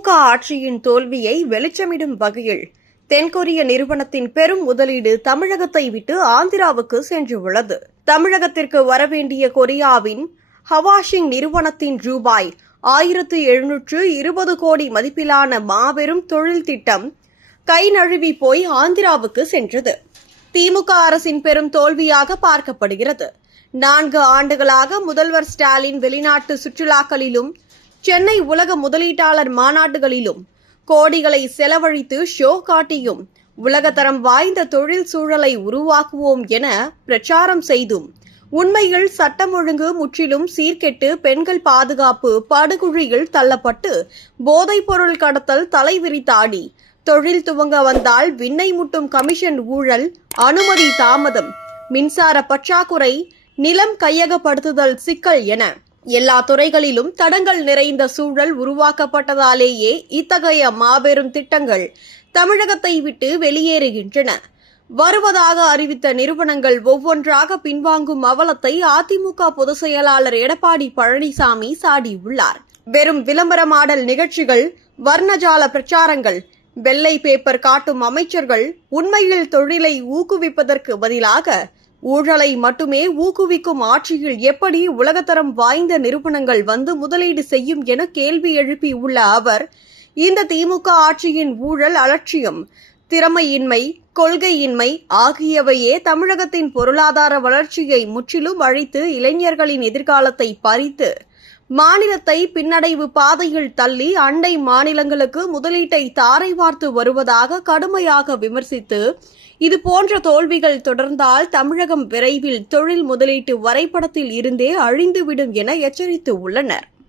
திமுக ஆட்சியின் தோல்வியை வெளிச்சமிடும் வகையில் தென்கொரிய நிறுவனத்தின் பெரும் முதலீடு தமிழகத்தை விட்டு ஆந்திராவுக்கு சென்றுள்ளது. தமிழகத்திற்கு வரவேண்டிய கொரியாவின் ஹவாஷிங் நிறுவனத்தின் ரூபாய் 1720 கோடி மதிப்பிலான மாபெரும் தொழில் திட்டம் கை நழுவி போய் ஆந்திராவுக்கு சென்றது. திமுக அரசின் பெரும் தோல்வியாக பார்க்கப்படுகிறது. 4 ஆண்டுகளாக முதல்வர் ஸ்டாலின் வெளிநாட்டு சுற்றுலாக்களிலும் சென்னை உலக முதலீட்டாளர் மாநாடுகளிலும் கோடிகளை செலவழித்து ஷோ காட்டியும் உலகத்தரம் வாய்ந்த தொழில் சூழலை உருவாக்குவோம் என பிரச்சாரம் செய்தும் உண்மையில் சட்டம் ஒழுங்கு முற்றிலும் சீர்கெட்டு பெண்கள் பாதுகாப்பு படுகுழியில் தள்ளப்பட்டு போதைப் பொருள் கடத்தல் தலைவிரித்தாடி தொழில் துவங்க வந்தால் விண்ணை முட்டும் கமிஷன் ஊழல், அனுமதி தாமதம், மின்சார பற்றாக்குறை, நிலம் கையகப்படுத்துதல் சிக்கல் என எல்லா துறைகளிலும் தடங்கள் நிறைந்த சூழல் உருவாக்கப்பட்டதாலேயே இத்தகைய மாபெரும் திட்டங்கள் தமிழகத்தை விட்டு வெளியேறுகின்றன. வருவதாக அறிவித்த நிறுவனங்கள் ஒவ்வொன்றாக பின்வாங்கும் அவலத்தை அதிமுக பொதுச் செயலாளர் எடப்பாடி பழனிசாமி சாடியுள்ளார். வெறும் விளம்பர மாடல் நிகழ்ச்சிகள், வர்ணஜால பிரச்சாரங்கள், வெள்ளை பேப்பர் காட்டும் அமைச்சர்கள் உண்மையில் தொழிலை ஊக்குவிப்பதற்கு பதிலாக ஊழலை மட்டுமே ஊக்குவிக்கும் ஆட்சியில் எப்படி உலகத்தரம் வாய்ந்த நிறுவனங்கள் வந்து முதலீடு செய்யும் என கேள்வி எழுப்பியுள்ள அவர், இந்த திமுக ஆட்சியின் ஊழல், அலட்சியம், திறமையின்மை, கொள்கையின்மை ஆகியவையே தமிழகத்தின் பொருளாதார வளர்ச்சியை முற்றிலும் அழித்து இளைஞர்களின் எதிர்காலத்தை பறித்து மாநிலத்தை பின்னடைவு பாதையில் தள்ளி அண்டை மாநிலங்களுக்கு முதலீட்டை தாரை வார்த்து வருவதாக கடுமையாக விமர்சித்து, இதுபோன்ற தோல்விகள் தொடர்ந்தால் தமிழகம் விரைவில் தொழில் முதலீட்டு வரைபடத்தில் இருந்தே அழிந்துவிடும் என எச்சரித்து உள்ளனர்.